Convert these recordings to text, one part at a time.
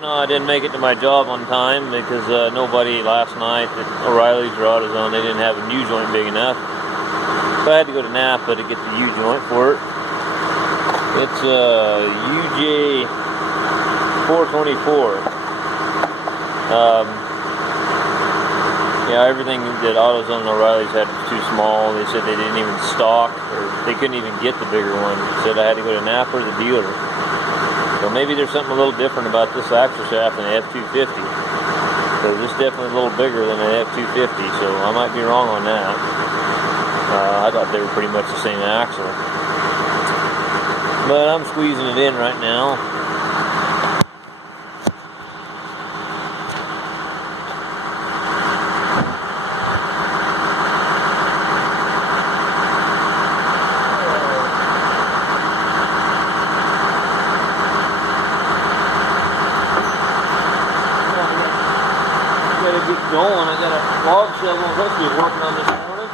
No, I didn't make it to my job on time because nobody last night at O'Reilly's or AutoZone, they didn't have a ujoint big enough. So I had to go to Napa to get the ujoint for it. It's UJ 424. Yeah, everything that AutoZone and O'Reilly's had was too small. They said they didn't even stock, or they couldn't even get the bigger one. They said I had to go to Napa or the dealer. So maybe there's something a little different about this axle shaft than the F250. So this is definitely a little bigger than an F250, so I might be wrong on that. I thought they were pretty much the same axle. But I'm squeezing it in right now. Get going. I got a log shovel I'm supposed to be working on this morning.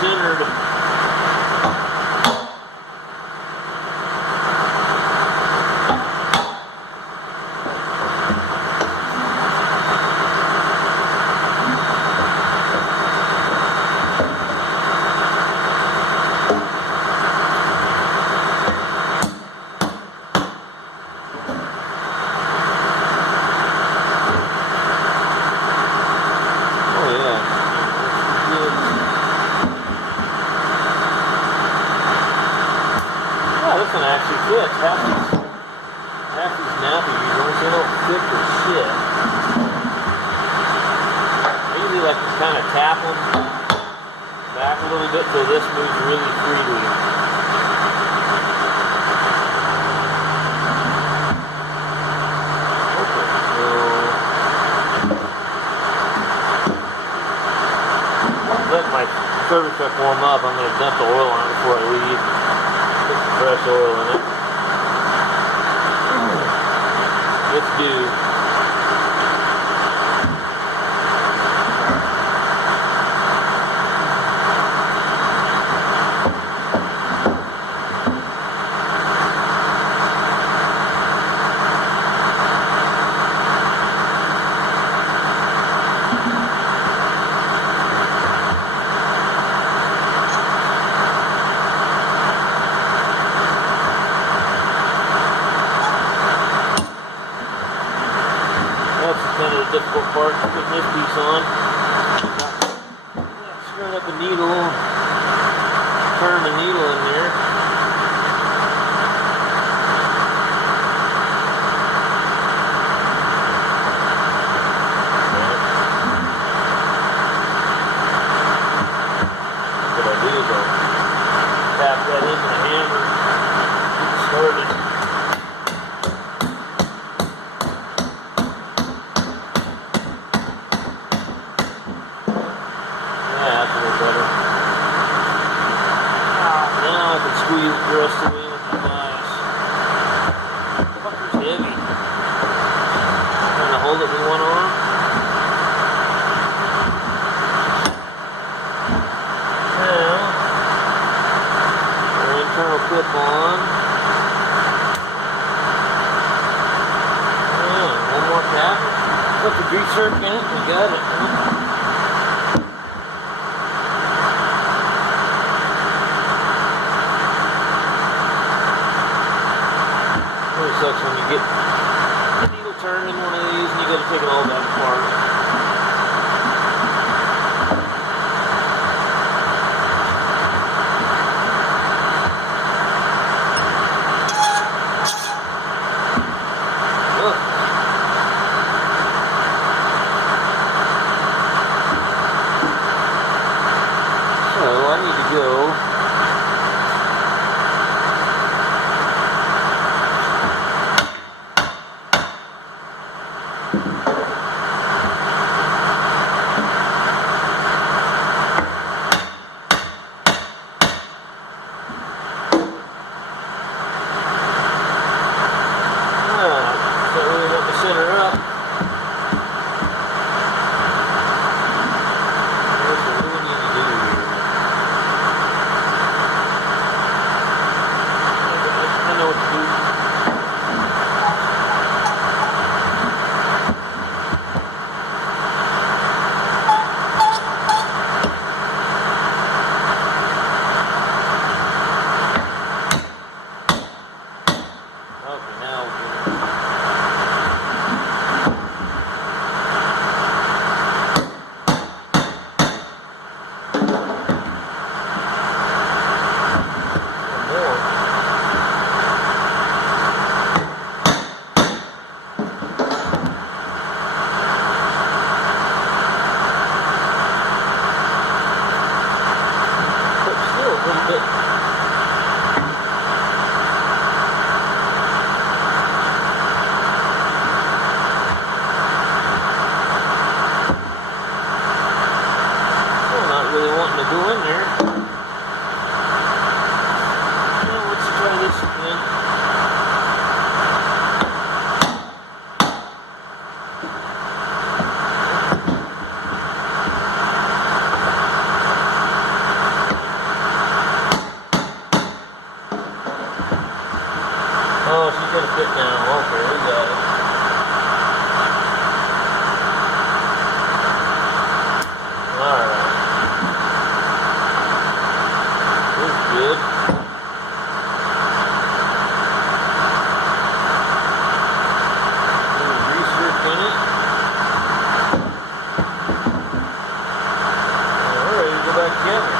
Centered. This one actually fits. Half these nappy ujoints, they don't fit for shit. I usually like to kind of tap them back a little bit so this moves really freely. Okay, so let my service truck warm up. I'm going to dump the oil on it before I leave. Put some fresh oil in it. It's due. Kind of the difficult part, putting this piece on. Screwing up the needle, turn the needle in there. What I do is I'll tap that into the hammer, get it started. Squeeze the rest of it in with my bias. Fucker's heavy. Trying to hold it with one arm. Now, our internal clip on. One more tap. Put the greaser in it. We got it. Sucks when you get the needle turned in one of these and you got to take it all back apart. to fit down. Okay, we got it. Alright. That's good. A little greaser in it. Alright, we go back together.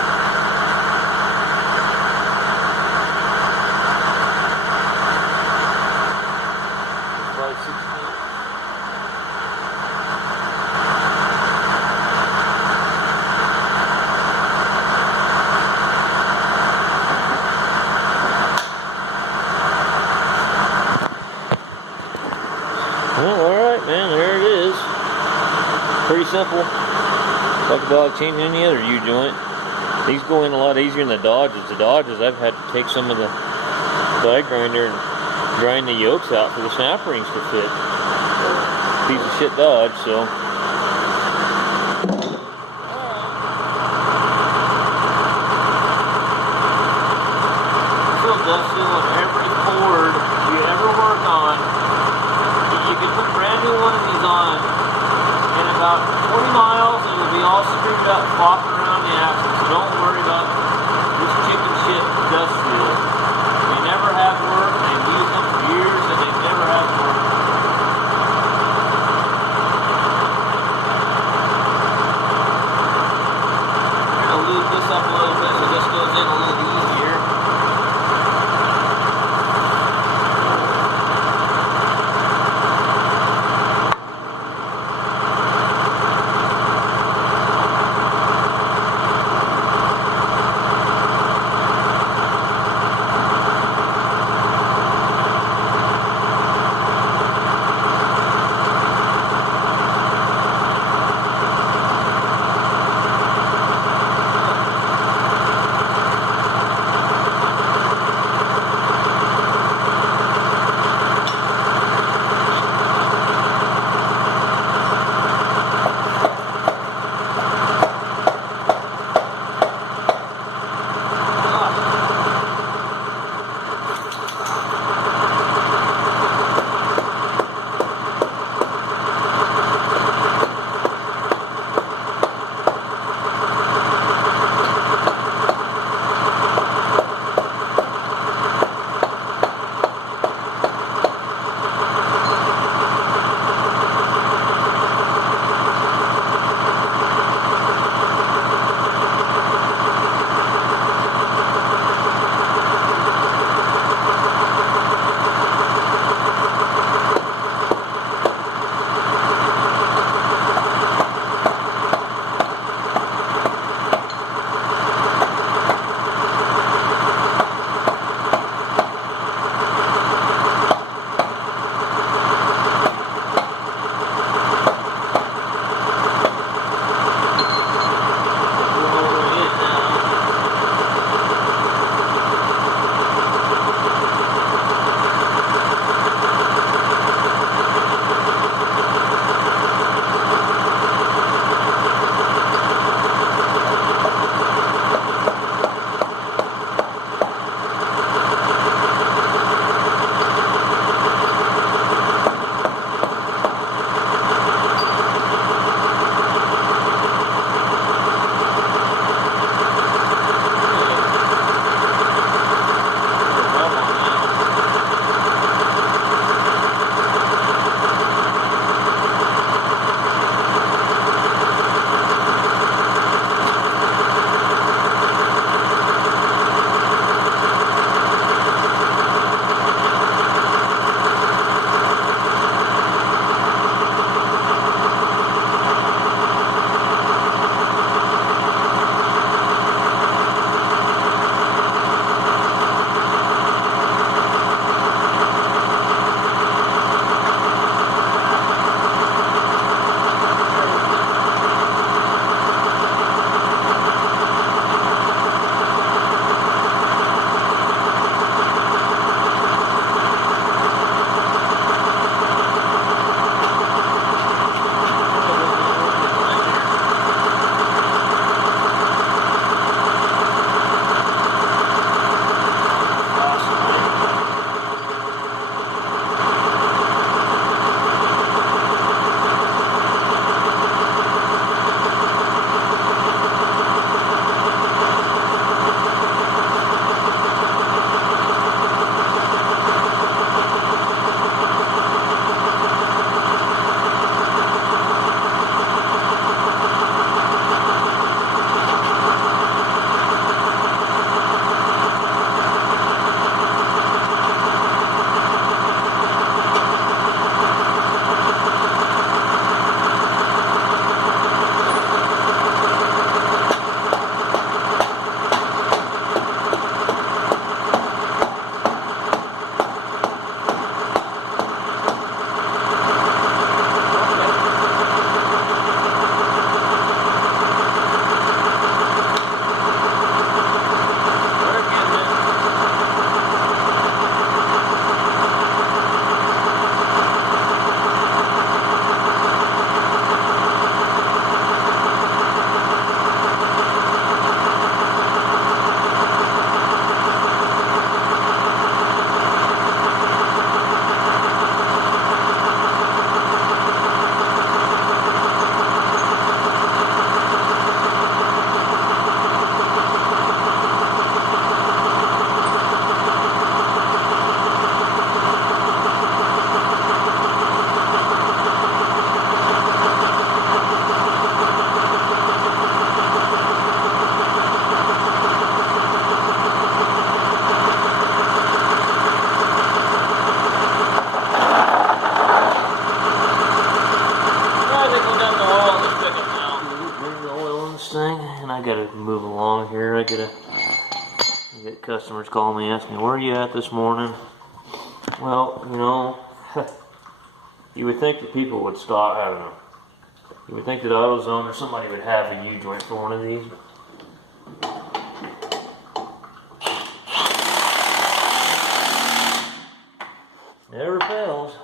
Well, alright, man, there it is. Pretty simple. Talk about like changing any other U-joint. These go in a lot easier than the Dodges. The Dodges, I've had to take some of the die grinder and grind the yokes out for the snap rings to fit. Piece of shit Dodge, so. Still dusty on every cord you ever work on. You can put a brand new one of these on in about 20 miles and it'll be all screwed up, flopping around the axle. So don't worry about this chicken shit dust wheels. They never have worked. They've used them for years and they never have worked. get customers calling me, asking me, where are you at this morning? Well, you know, you would think that people would stop, I don't know. You would think that AutoZone or somebody would have a U-joint for one of these. Never fails.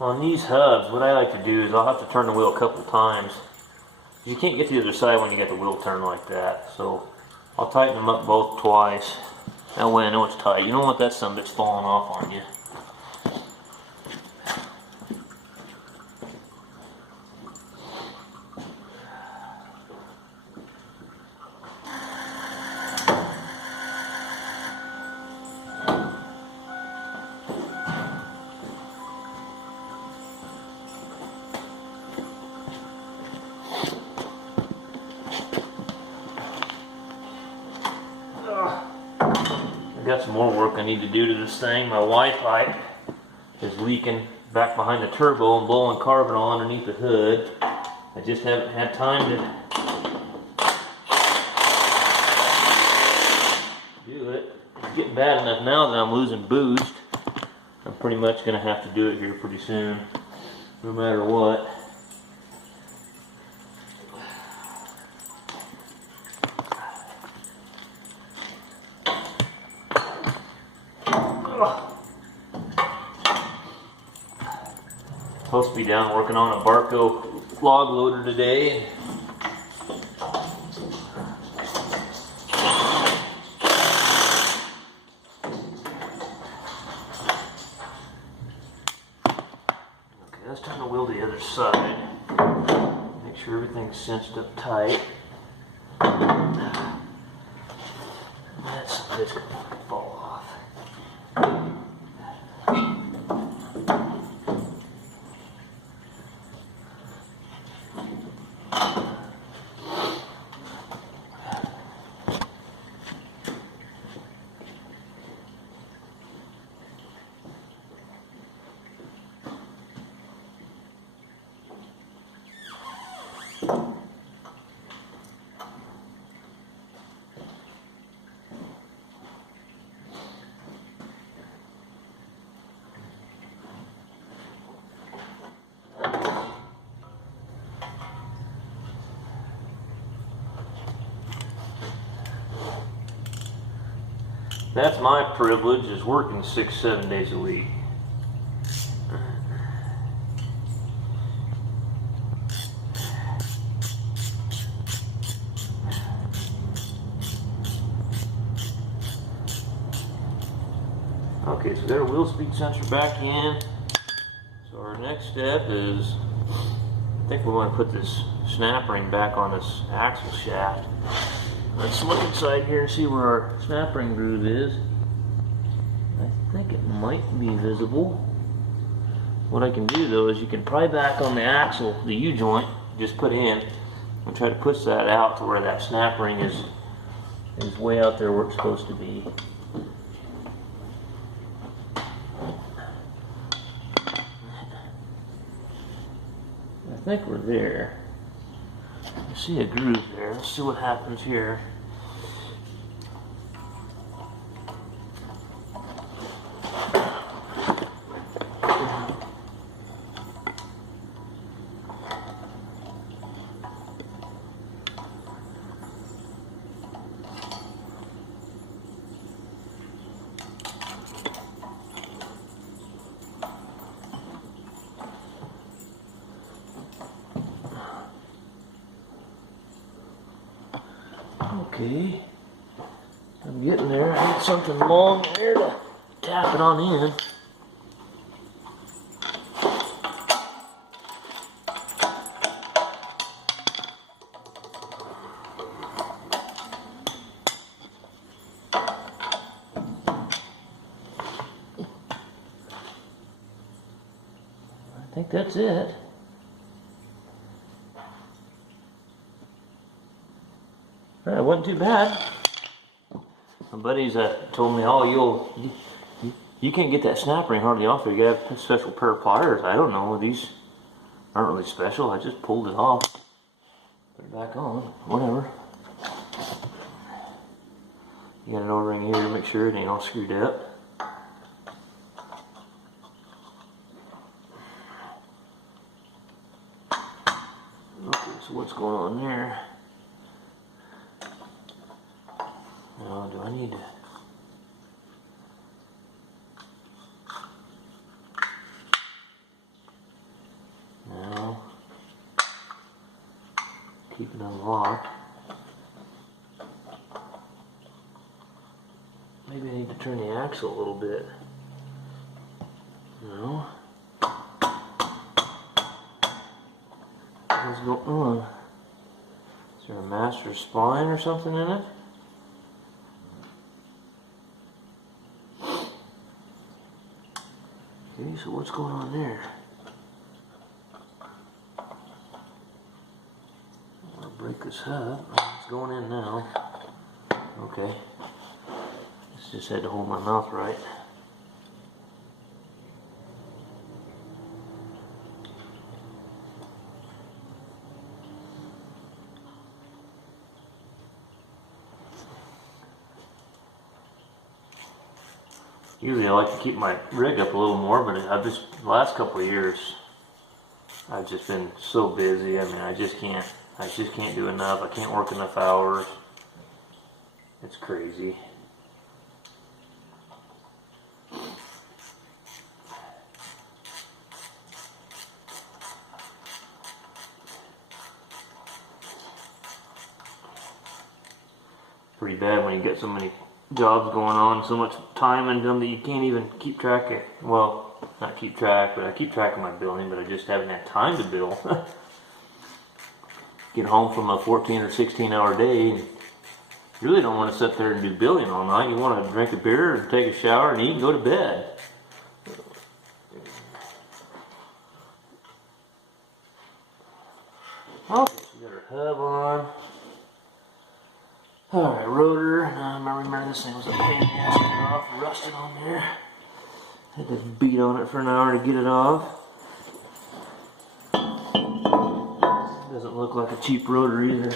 On these hubs, what I like to do is I'll have to turn the wheel a couple times. You can't get to the other side when you got the wheel turned like that. So I'll tighten them up both twice. That way I know it's tight. You don't want that son of a bitch falling off on you. Got some more work I need to do to this thing. My Wi-Fi is leaking back behind the turbo and blowing carbonol underneath the hood. I just haven't had time to do it. It's getting bad enough now that I'm losing boost. I'm pretty much going to have to do it here pretty soon, no matter what. Supposed to be down working on a Barco log loader today. Okay, let's turn the wheel to the other side. Make sure everything's cinched up tight. That's just gonna fall off. That's my privilege, is working 6-7 days a week. Okay, so got our wheel speed sensor back in. So our next step is, I think we want to put this snap ring back on this axle shaft. Let's look inside here and see where our snap ring groove is. I think it might be visible. What I can do though is you can pry back on the axle, the U-joint, just put in, and try to push that out to where that snap ring is way out there where it's supposed to be. I think we're there. I see a groove there. Let's see what happens here. Okay, I'm getting there. I need something long there to tap it on in. I think that's it. It wasn't too bad. My buddies told me, "Oh, You can't get that snap ring hardly off there. You gotta have a special pair of pliers. I don't know. These aren't really special. I just pulled it off. Put it back on. Whatever. You got an O-ring here to make sure it ain't all screwed up. Okay, so what's going on there? Now, do I need to... Now, keep it unlocked. Maybe I need to turn the axle a little bit. No. What's going on? Is there a master spline or something in it? Okay, so what's going on there? I'll break this up. It's going in now. Okay. Just had to hold my mouth right. Usually I like to keep my rig up a little more, but the last couple of years, I've just been so busy. I mean, I just can't do enough. I can't work enough hours. It's crazy. Pretty bad when you get so many jobs going on, so much time in them that you can't even keep track of. Well, not keep track, but I keep track of my billing, but I just haven't had time to bill. Get home from a 14 or 16 hour day, and you really don't want to sit there and do billing all night. You want to drink a beer and take a shower and eat and go to bed. Okay, so we got our hub on. Alright, rotor. I remember this thing was a pain in the ass to get off, rusted on there. Had to beat on it for an hour to get it off. Doesn't look like a cheap rotor either.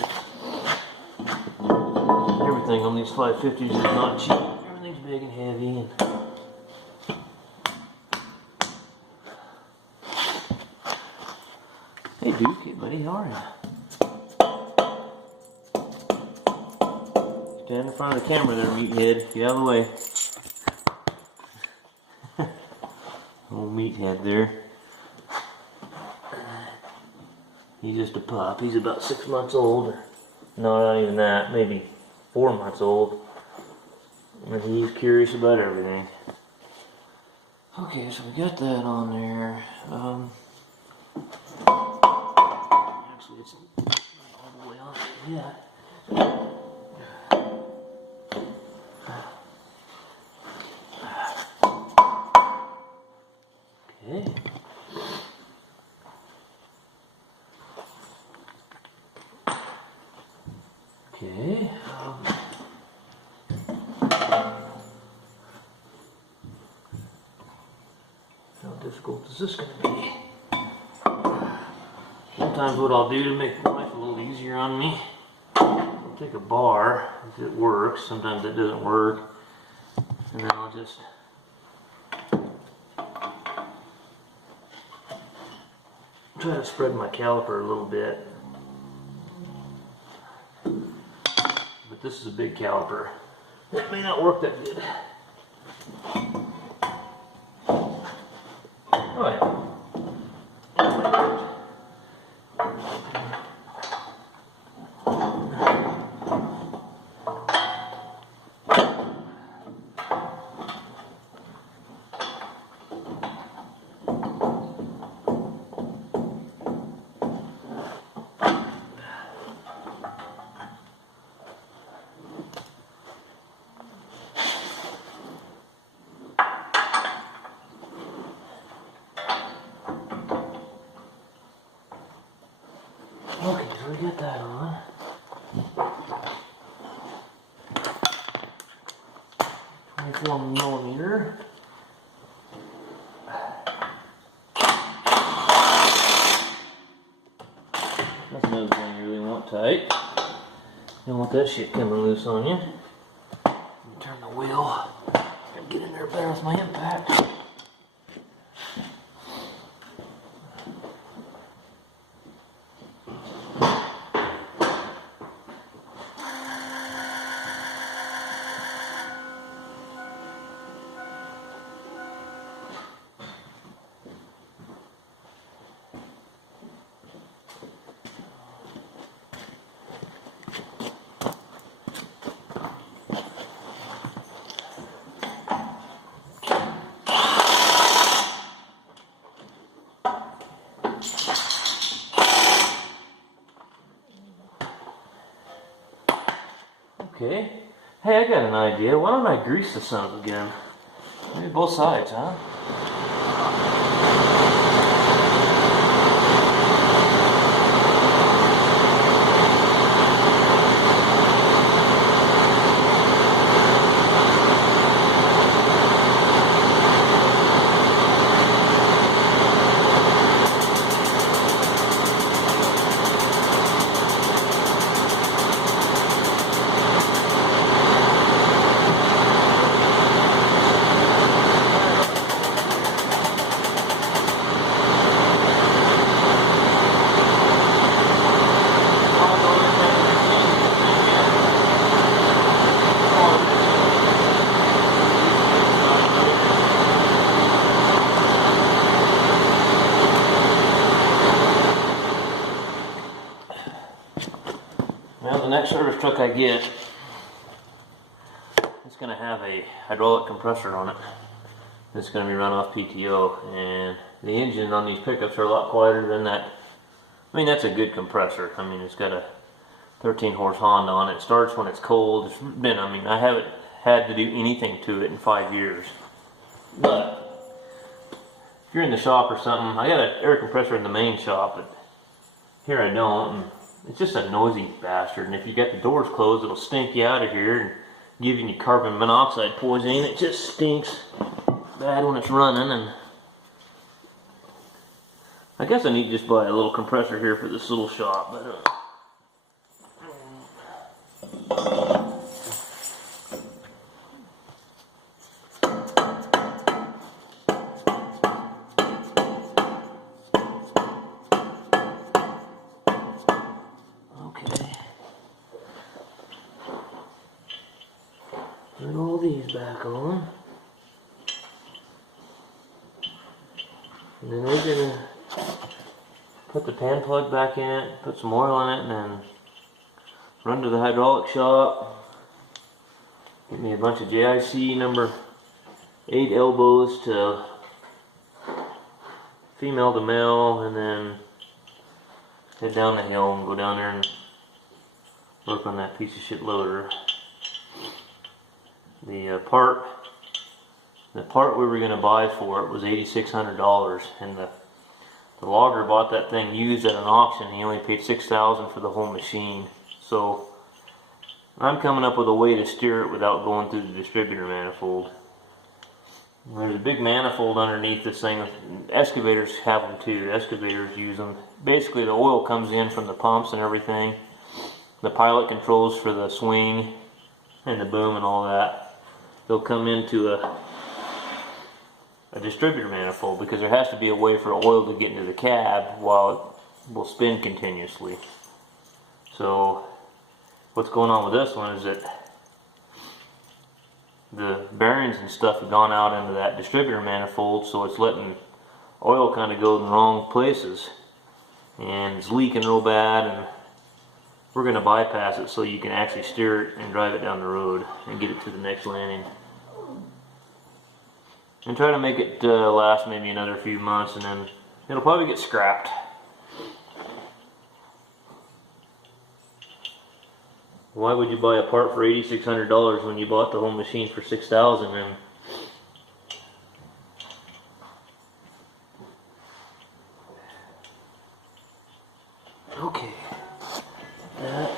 Everything on these 550s is not cheap. Everything's big and heavy. Hey Duke, hey buddy, how are you? Stand in front of the camera there, meathead. Get out of the way. Old meathead there. He's just a pup. He's about 6 months old. No, not even that. Maybe 4 months old. And he's curious about everything. Okay, so we got that on there. Actually, it's not all the way on yet. Okay. Okay. How difficult is this going to be? Sometimes what I'll do to make life a little easier on me, I'll take a bar if it works. Sometimes it doesn't work, and then I'll just try to spread my caliper a little bit. But this is a big caliper. It may not work that good. Oh yeah. Okay, so we got that on. 24 millimeter. Don't want that shit coming loose on you. Turn the wheel and get in there better with my impact. Okay. Hey, I got an idea. Why don't I grease the son of again? Maybe both sides, huh? Well, the next service truck I get, it's going to have a hydraulic compressor on it. It's going to be run off PTO, and the engine on these pickups are a lot quieter than that. I mean, that's a good compressor. I mean, it's got a 13 horse Honda on it. It starts when it's cold. It's been, I mean, I haven't had to do anything to it in 5 years. But if you're in the shop or something, I got an air compressor in the main shop, but here I don't. And it's just a noisy bastard, and if you got the doors closed, it'll stink you out of here and give you carbon monoxide poisoning. It just stinks bad when it's running, and I guess I need to just buy a little compressor here for this little shop, but turn all these back on. And then we're gonna put the pan plug back in it, put some oil in it, and then run to the hydraulic shop. Get me a bunch of JIC number 8 elbows to female to male, and then head down the hill and go down there and work on that piece of shit loader. The part we were going to buy for it was $8,600, and the logger bought that thing used at an auction. He only paid $6,000 for the whole machine. So I'm coming up with a way to steer it without going through the distributor manifold. There's a big manifold underneath this thing. Excavators have them too. Excavators use them. Basically, the oil comes in from the pumps and everything. The pilot controls for the swing and the boom and all that. They'll come into a distributor manifold because there has to be a way for oil to get into the cab while it will spin continuously. So what's going on with this one is that the bearings and stuff have gone out into that distributor manifold, so it's letting oil kind of go in the wrong places, and it's leaking real bad, and we're going to bypass it so you can actually steer it and drive it down the road and get it to the next landing. And try to make it last maybe another few months, and then it'll probably get scrapped. Why would you buy a part for $8,600 when you bought the whole machine for $6,000? And okay. That.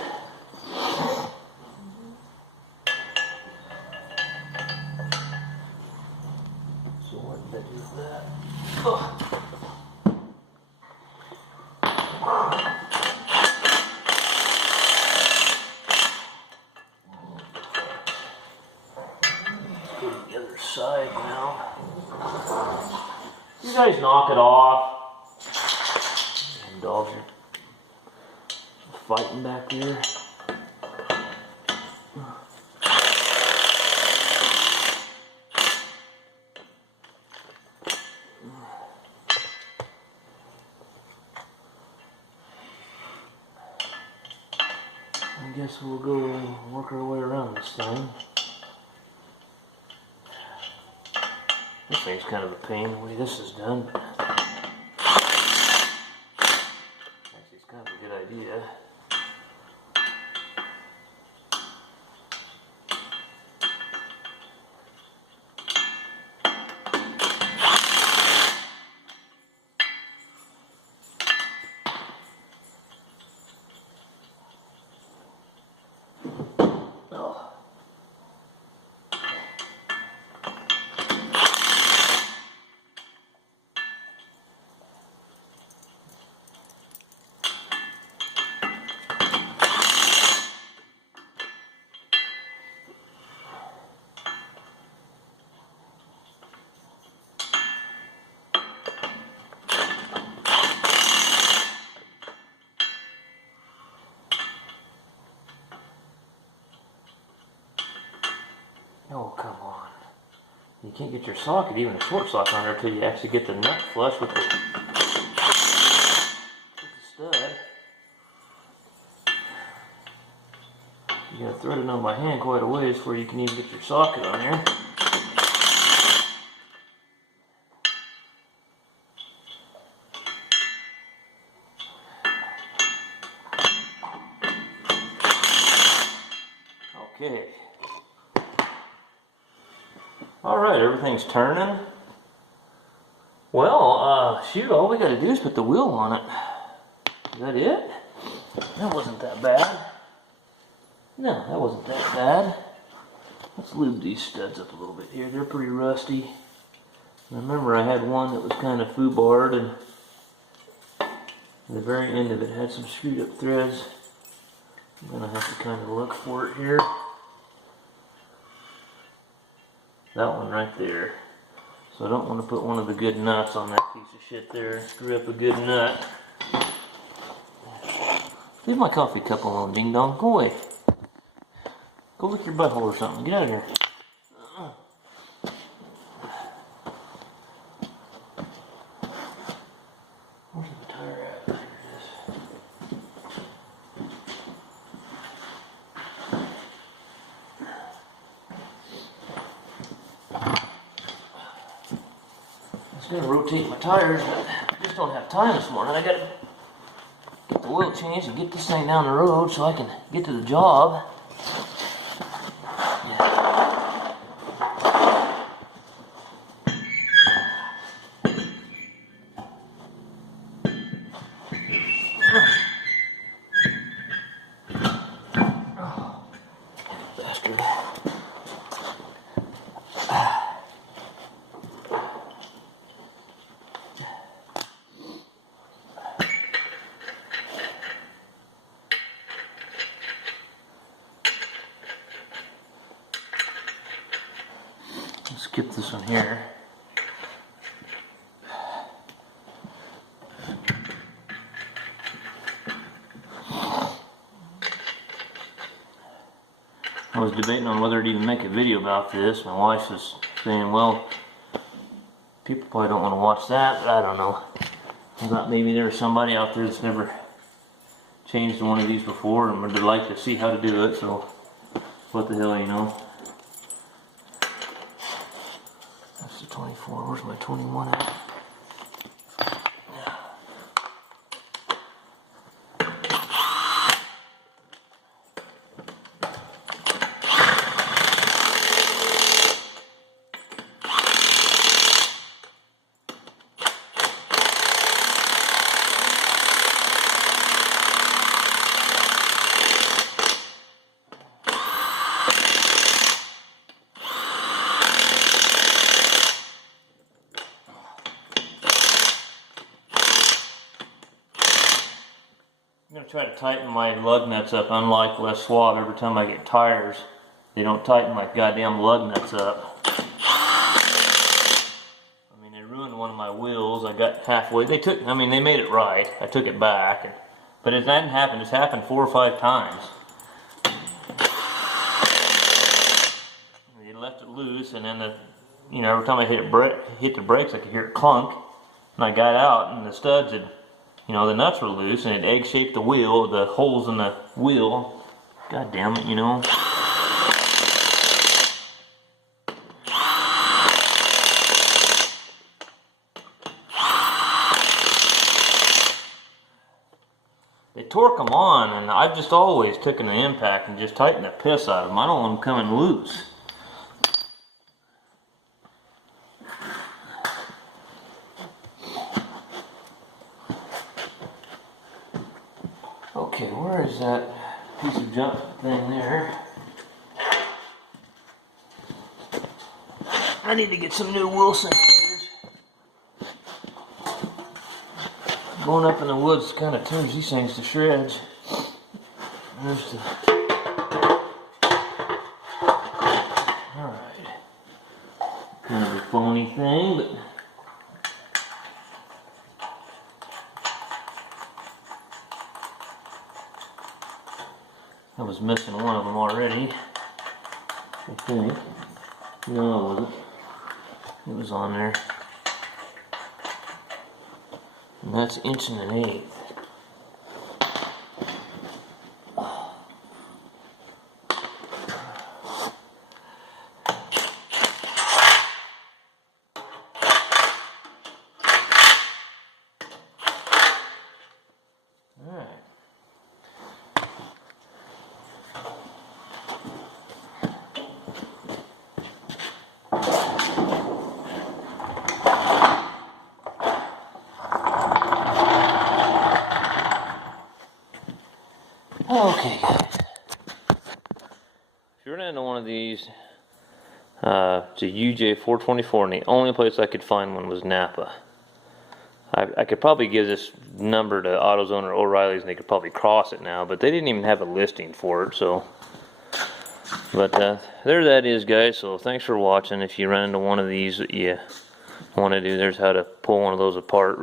So what did I do with that? Oh. side now. You guys knock it off. And dogs are fighting back there. I guess we'll go work our way around this thing. This thing's kind of a pain the way this is done. Actually, it's kind of a good idea. Oh, come on. You can't get your socket, even a short socket on there, until you actually get the nut flush with the stud. You gotta thread it on my hand quite a ways before you can even get your socket on there. Okay. Alright, everything's turning. Well, shoot, all we gotta do is put the wheel on it. Is that it? That wasn't that bad. No, that wasn't that bad. Let's lube these studs up a little bit here. They're pretty rusty. Remember, I had one that was kind of foobarred, and the very end of it had some screwed up threads. I'm gonna have to kind of look for it here. That one right there. So I don't want to put one of the good nuts on that piece of shit there. Screw up a good nut. Leave my coffee cup alone, ding dong. Go away. Go lick your butthole or something. Get out of here. Where's the tire at? Here it is. I was going to rotate my tires, but I just don't have time this morning. I got to get the oil changed and get this thing down the road so I can get to the job. Let's skip this one here. I was debating on whether to even make a video about this. My wife was saying, well, people probably don't want to watch that, but I don't know. I thought maybe there was somebody out there that's never changed one of these before and would like to see how to do it, so what the hell, you know. That's the 24. Where's my 21 at? I'm going to try to tighten my lug nuts up, unlike Les Schwab. Every time I get tires, they don't tighten my goddamn lug nuts up. wheels, I got halfway. I mean, they made it right. I took it back, but it hadn't happened. It's happened 4 or 5 times. They left it loose, and then every time I hit the brakes, I could hear it clunk. And I got out, and the studs had, the nuts were loose, and it egg-shaped the wheel, the holes in the wheel. God damn it, They torque them on, and I've just always taken the impact and just tightened the piss out of them. I don't want them coming loose. Okay, where is that piece of junk thing there? I need to get some new wheel simulators. Going up in the woods kind of turns these things to shreds. There's the... Alright. Kind of a phony thing, but... I was missing one of them already, I think. No, it wasn't. It was on there. And that's 1 1/8. Alright. Okay, guys. If you run into one of these, it's a UJ424, and the only place I could find one was Napa. I could probably give this number to AutoZone or O'Reilly's, and they could probably cross it now, but they didn't even have a listing for it. So, but there that is, guys. So thanks for watching. If you run into one of these that you want to do, there's how to pull one of those apart.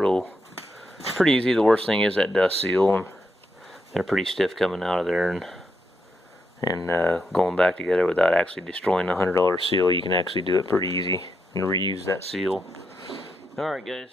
Pretty easy. The worst thing is that dust seal, and they're pretty stiff coming out of there, and going back together without actually destroying a $100 seal. You can actually do it pretty easy and reuse that seal. Alright, guys.